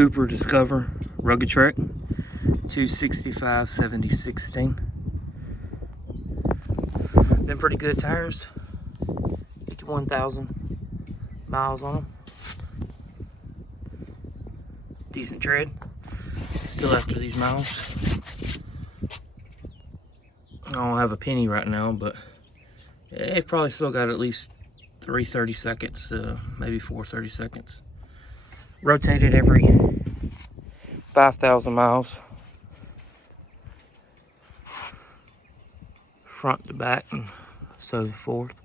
Cooper Discover Rugged Trek 265 70/16. Been pretty good tires. 51,000 miles on them. Decent tread. Still after these miles. I don't have a penny right now, but they've probably still got at least 3 30 seconds, maybe 4 30 seconds. Rotated every 5,000 miles. Front to back and so forth.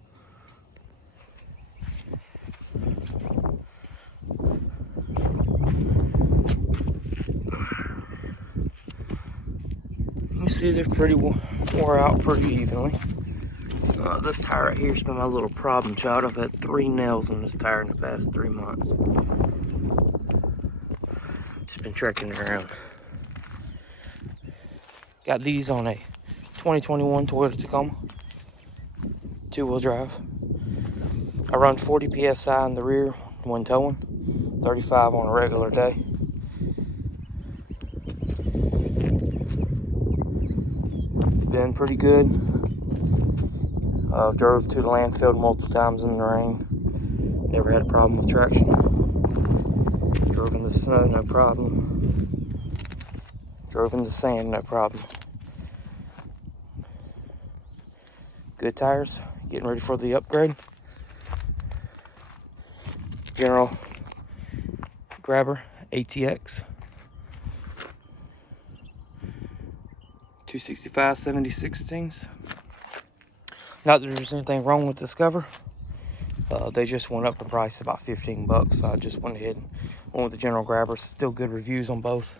You see they're pretty wore out pretty evenly. This tire right here has been my little problem child. I've had 3 nails in this tire in the past 3 months. Just been trekking around. Got these on a 2021 Toyota Tacoma 2-wheel drive. I run 40 psi in the rear when towing, 35 on a regular day. Been pretty good. I've drove to the landfill multiple times in the rain. Never had a problem with traction. Drove in the snow, no problem. Drove in the sand, no problem. Good tires. Getting ready for the upgrade. General Grabber ATX 265 70/16. Not that there's anything wrong with Discover. They just went up in price about 15 bucks. So I just went ahead and went with the General Grabber. Still good reviews on both.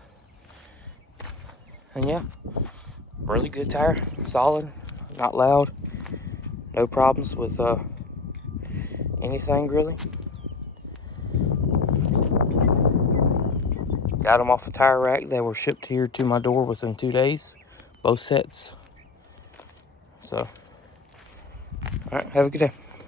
And yeah, really good tire. Solid, not loud. No problems with anything really. Got them off the tire rack. They were shipped here to my door within 2 days. Both sets. So, all right, have a good day.